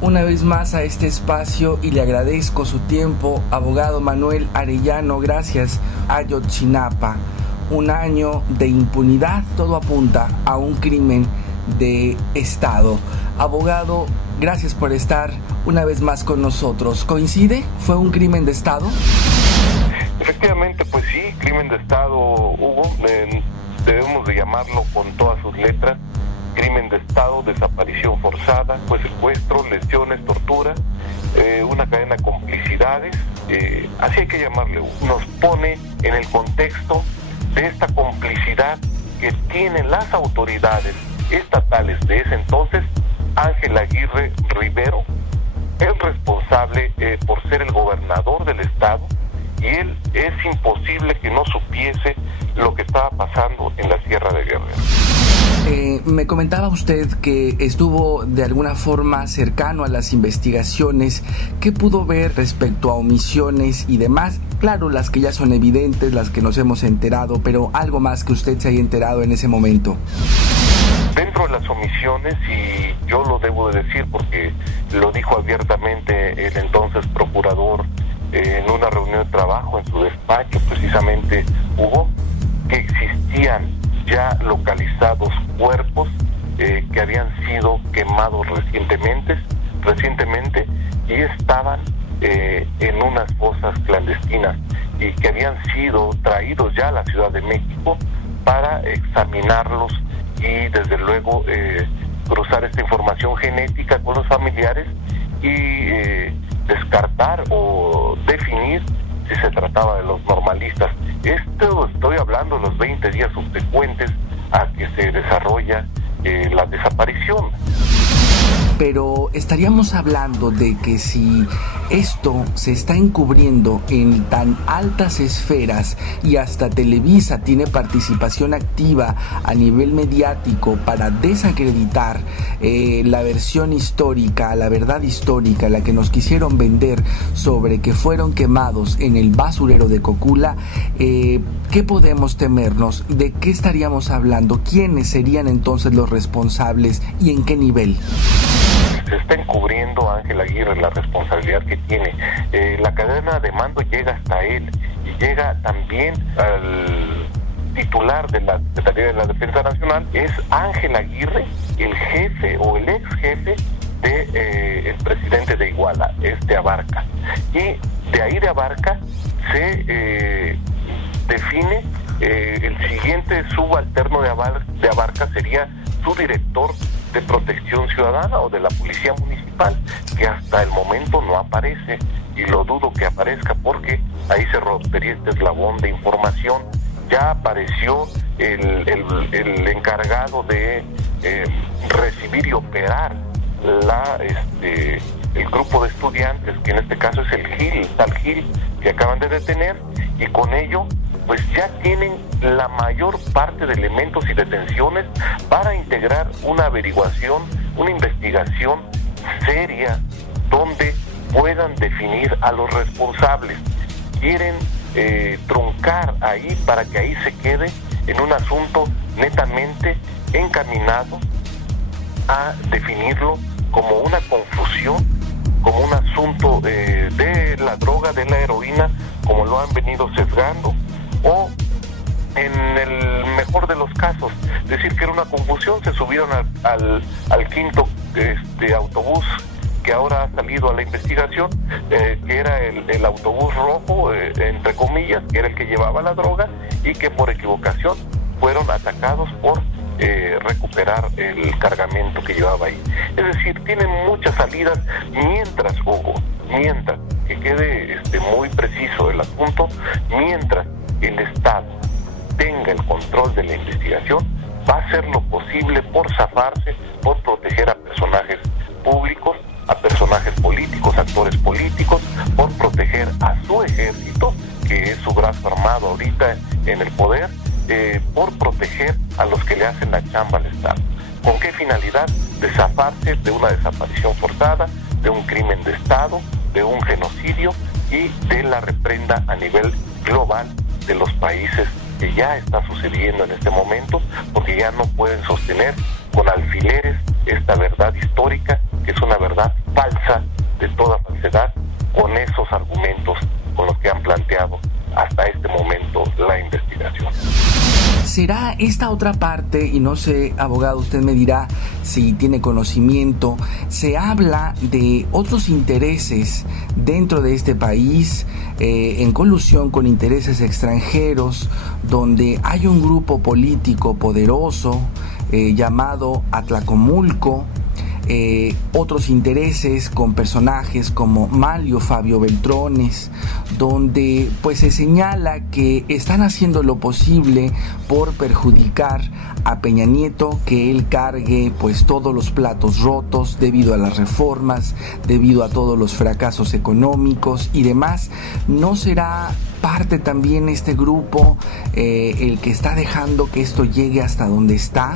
una vez más a este espacio y le agradezco su tiempo, abogado Manuel Arellano. Gracias. Ayotzinapa, un año de impunidad, todo apunta a un crimen de Estado. Abogado, gracias por estar una vez más con nosotros. ¿Coincide? ¿Fue un crimen de Estado? Efectivamente, pues sí, crimen de Estado, Hugo. Debemos de llamarlo con todas sus letras. Crimen de Estado, desaparición forzada, pues secuestro, lesiones, tortura, una cadena de complicidades, así hay que llamarle. Nos pone en el contexto de esta complicidad que tienen las autoridades estatales de ese entonces. Ángel Aguirre Rivero, el responsable por ser el gobernador del estado, y él es imposible que no supiese lo que estaba pasando en la Sierra de Guerrero. Me comentaba usted que estuvo de alguna forma cercano a las investigaciones. ¿Qué pudo ver respecto a omisiones y demás? Claro, las que ya son evidentes, las que nos hemos enterado, pero algo más que usted se haya enterado en ese momento. Dentro de las omisiones, y yo lo debo de decir porque lo dijo abiertamente el entonces procurador en una reunión de trabajo en su despacho, precisamente, Hugo, que existían ya localizados cuerpos que habían sido quemados recientemente y estaban en unas fosas clandestinas y que habían sido traídos ya a la Ciudad de México para examinarlos y desde luego cruzar esta información genética con los familiares y descartar o definir si se trataba de los normalistas. Esto estoy hablando de los 20 días subsecuentes a que se desarrolla la desaparición. Pero estaríamos hablando de que si esto se está encubriendo en tan altas esferas y hasta Televisa tiene participación activa a nivel mediático para desacreditar la versión histórica, la verdad histórica, la que nos quisieron vender sobre que fueron quemados en el basurero de Cocula, ¿qué podemos temernos? ¿De qué estaríamos hablando? ¿Quiénes serían entonces los responsables y en qué nivel? Se está encubriendo a Ángel Aguirre la responsabilidad que tiene. La cadena de mando llega hasta él y llega también al titular de la Secretaría de la Defensa Nacional. Es Ángel Aguirre, el jefe o el ex jefe de el presidente de Iguala, de Abarca. Y de ahí de Abarca se define el siguiente subalterno de Abarca sería su director de Protección Ciudadana o de la Policía Municipal, que hasta el momento no aparece, y lo dudo que aparezca porque ahí se rompería este eslabón de información. Ya apareció el encargado de recibir y operar el grupo de estudiantes, que en este caso es el tal Gil, que acaban de detener, y con ello pues ya tienen la mayor parte de elementos y detenciones para integrar una averiguación, una investigación seria donde puedan definir a los responsables. Quieren truncar ahí para que ahí se quede en un asunto netamente encaminado a definirlo como una confusión, como un asunto de la droga, de la heroína, como lo han venido sesgando, o en el mejor de los casos, decir que era una confusión. Se subieron al quinto autobús que ahora ha salido a la investigación, que era el autobús rojo, entre comillas, que era el que llevaba la droga, y que por equivocación fueron atacados por recuperar el cargamento que llevaba ahí. Es decir, tienen muchas salidas. Mientras, Hugo, que quede muy preciso el asunto, mientras el Estado tenga el control de la investigación, va a hacer lo posible por zafarse, por proteger a personajes públicos, a personajes políticos, actores políticos, por proteger a su ejército, que es su brazo armado ahorita en el poder, por proteger a los que le hacen la chamba al Estado. ¿Con qué finalidad? De zafarse de una desaparición forzada, de un crimen de Estado, de un genocidio y de la reprenda a nivel global de los países que ya está sucediendo en este momento, porque ya no pueden sostener con alfileres esta verdad histórica, que es una verdad falsa de toda falsedad, con esos argumentos con los que han planteado hasta este momento la investigación. ¿Será esta otra parte, y no sé, abogado, usted me dirá si tiene conocimiento, se habla de otros intereses dentro de este país, en colusión con intereses extranjeros, donde hay un grupo político poderoso llamado Atlacomulco, otros intereses con personajes como Manlio Fabio Beltrones, donde pues se señala que están haciendo lo posible por perjudicar a Peña Nieto, que él cargue pues todos los platos rotos debido a las reformas, debido a todos los fracasos económicos y demás. ¿No será parte también este grupo el que está dejando que esto llegue hasta donde está?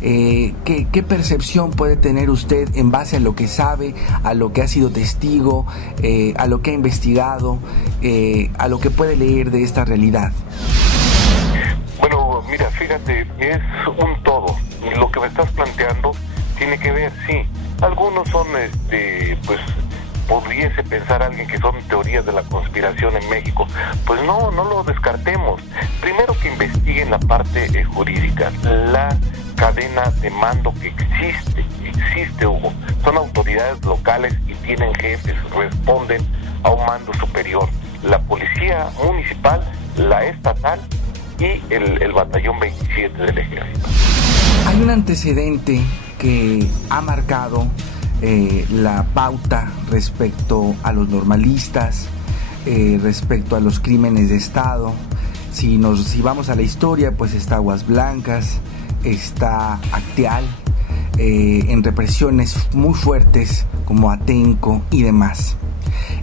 ¿Qué percepción puede tener usted en base a lo que sabe, a lo que ha sido testigo, a lo que ha investigado, a lo que puede leer de esta realidad? Bueno, mira, fíjate, es un todo. Lo que me estás planteando tiene que ver, sí. Algunos son, pues, pudiese pensar alguien que son teorías de la conspiración en México. Pues no lo descartemos. Primero que investiguen la parte jurídica, la cadena de mando que existe, Hugo. Son autoridades locales y tienen jefes, responden a un mando superior. La policía municipal, la estatal y el batallón 27 del ejército. Hay un antecedente que ha marcado la pauta respecto a los normalistas, respecto a los crímenes de Estado. Si vamos a la historia, pues está Aguas Blancas, está Acteal, en represiones muy fuertes como Atenco y demás.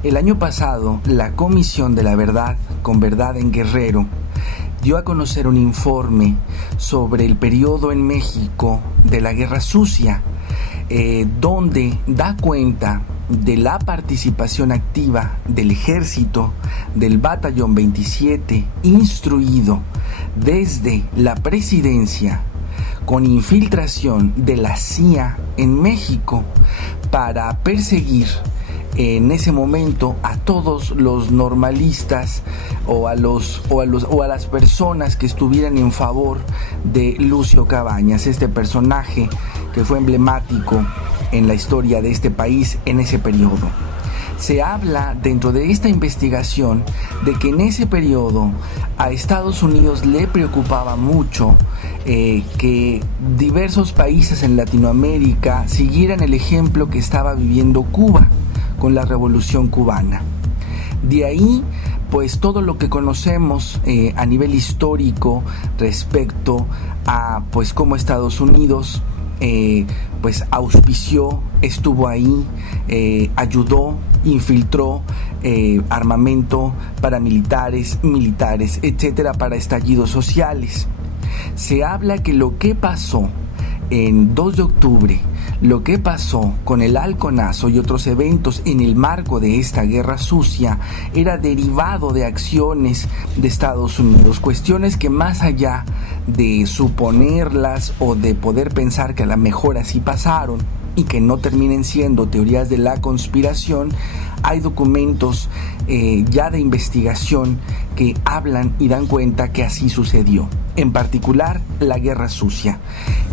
El año pasado, la Comisión de la Verdad, con Verdad en Guerrero, dio a conocer un informe sobre el periodo en México de la Guerra Sucia, donde da cuenta de la participación activa del ejército, del batallón 27, instruido desde la presidencia con infiltración de la CIA en México para perseguir en ese momento a todos los normalistas o a las personas que estuvieran en favor de Lucio Cabañas, este personaje que fue emblemático en la historia de este país en ese periodo. Se habla dentro de esta investigación de que en ese periodo a Estados Unidos le preocupaba mucho que diversos países en Latinoamérica siguieran el ejemplo que estaba viviendo Cuba con la Revolución Cubana. De ahí, pues todo lo que conocemos a nivel histórico respecto a pues cómo Estados Unidos pues auspició, estuvo ahí, ayudó, infiltró armamento paramilitares, militares, etcétera, para estallidos sociales. Se habla que lo que pasó en 2 de octubre, lo que pasó con el halconazo y otros eventos en el marco de esta guerra sucia era derivado de acciones de Estados Unidos, cuestiones que más allá de suponerlas o de poder pensar que a lo mejor así pasaron y que no terminen siendo teorías de la conspiración, hay documentos ya de investigación que hablan y dan cuenta que así sucedió. En particular, la guerra sucia.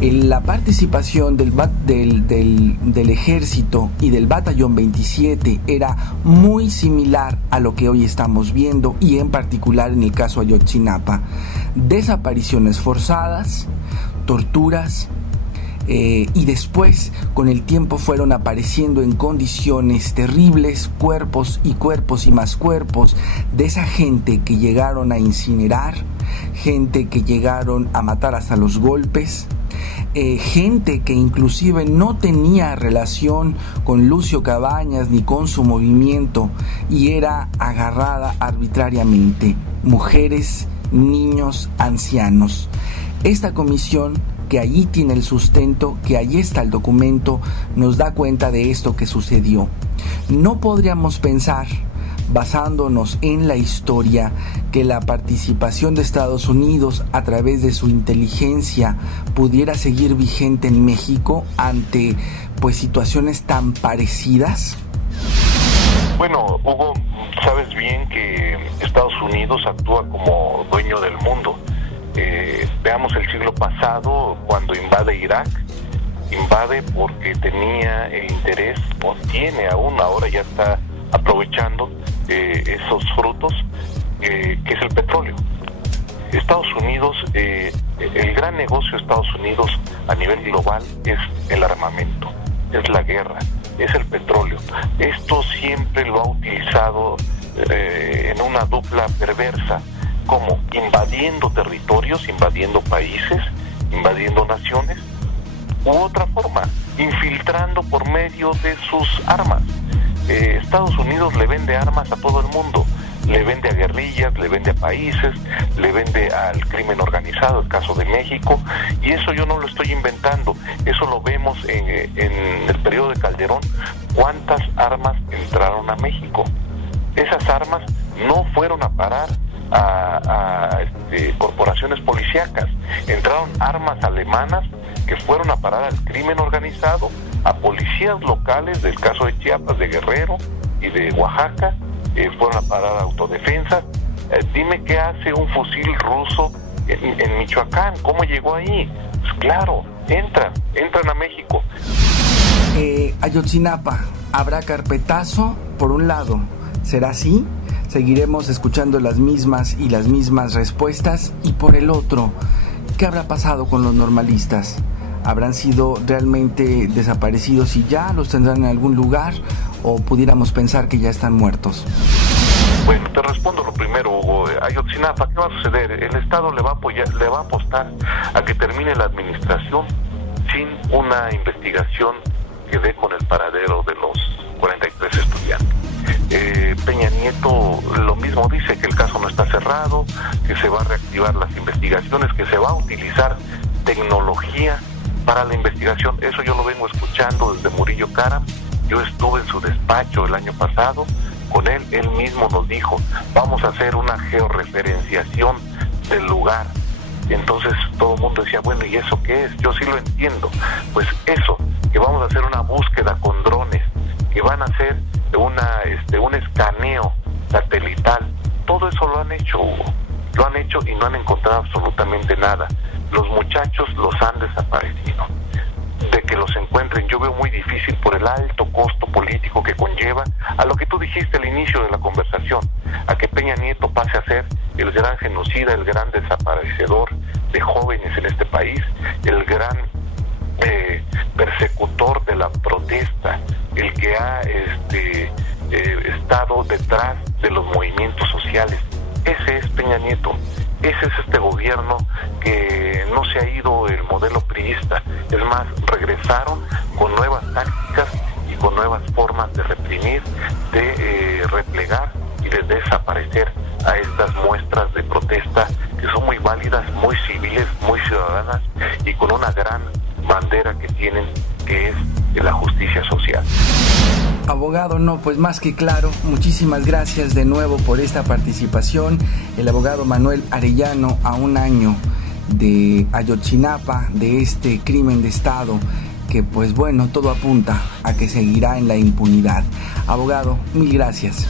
La participación del ejército y del batallón 27 era muy similar a lo que hoy estamos viendo, y en particular en el caso Ayotzinapa. Desapariciones forzadas, torturas, y después con el tiempo fueron apareciendo en condiciones terribles cuerpos y más cuerpos de esa gente que llegaron a incinerar, gente que llegaron a matar hasta los golpes, gente que inclusive no tenía relación con Lucio Cabañas ni con su movimiento y era agarrada arbitrariamente, mujeres, niños, ancianos. Esta comisión, que allí tiene el sustento, que allí está el documento, nos da cuenta de esto que sucedió. No podríamos pensar, basándonos en la historia, que la participación de Estados Unidos a través de su inteligencia pudiera seguir vigente en México ante pues situaciones tan parecidas? Bueno, Hugo, sabes bien que Estados Unidos actúa como dueño del mundo. Veamos el siglo pasado, cuando invade Irak, invade porque tenía el interés, o tiene aún, ahora ya está aprovechando esos frutos, que es el petróleo. Estados Unidos, el gran negocio de Estados Unidos a nivel global es el armamento, es la guerra, es el petróleo. Esto siempre lo ha utilizado en una dupla perversa, como invadiendo territorios, invadiendo países, invadiendo naciones, u otra forma, infiltrando por medio de sus armas. Estados Unidos le vende armas a todo el mundo, le vende a guerrillas, le vende a países, le vende al crimen organizado, el caso de México, y eso yo no lo estoy inventando, eso lo vemos en el periodo de Calderón, cuántas armas entraron a México. Esas armas no fueron a parar a corporaciones policíacas, entraron armas alemanas que fueron a parar al crimen organizado, a policías locales del caso de Chiapas, de Guerrero y de Oaxaca, fueron a parar a autodefensa. Dime qué hace un fusil ruso en Michoacán, ¿cómo llegó ahí? Pues claro, entran a México. Ayotzinapa, ¿habrá carpetazo? Por un lado, ¿será así? Seguiremos escuchando las mismas respuestas. Y por el otro, ¿qué habrá pasado con los normalistas? ¿Habrán sido realmente desaparecidos y ya los tendrán en algún lugar? ¿O pudiéramos pensar que ya están muertos? Bueno, te respondo lo primero, Hugo. Ayotzinapa, ¿qué va a suceder? El Estado le va a apostar a que termine la administración sin una investigación que dé con el paradero de los 43 estudiantes. Peña Nieto lo mismo dice, que el caso no está cerrado, que se va a reactivar las investigaciones, que se va a utilizar tecnología para la investigación. Eso yo lo vengo escuchando desde Murillo Karam. Yo estuve en su despacho el año pasado con él mismo nos dijo, vamos a hacer una georreferenciación del lugar. Entonces todo el mundo decía, bueno, ¿y eso qué es? Yo sí lo entiendo. Pues eso, que vamos a hacer una búsqueda con drones, que van a hacer un escaneo satelital. Todo eso lo han hecho, Hugo. Lo han hecho y no han encontrado absolutamente nada. Los muchachos los han desaparecido. De que los encuentren, yo veo muy difícil por el alto costo político que conlleva a lo que tú dijiste al inicio de la conversación, a que Peña Nieto pase a ser el gran genocida, el gran desaparecedor de jóvenes en este país, el gran persecutor de la protesta, el que ha estado detrás de los movimientos sociales. Ese es Peña Nieto. Ese es este gobierno que no se ha ido el modelo priista. Es más, regresaron con nuevas tácticas y con nuevas formas de reprimir, de replegar y de desaparecer a estas muestras de protesta que son muy válidas, muy civiles, muy ciudadanas y con una gran bandera que tienen, que es la justicia social. Abogado, no, pues más que claro, muchísimas gracias de nuevo por esta participación. El abogado Manuel Arellano, a un año de Ayotzinapa, de este crimen de Estado, que pues bueno, todo apunta a que seguirá en la impunidad. Abogado, mil gracias.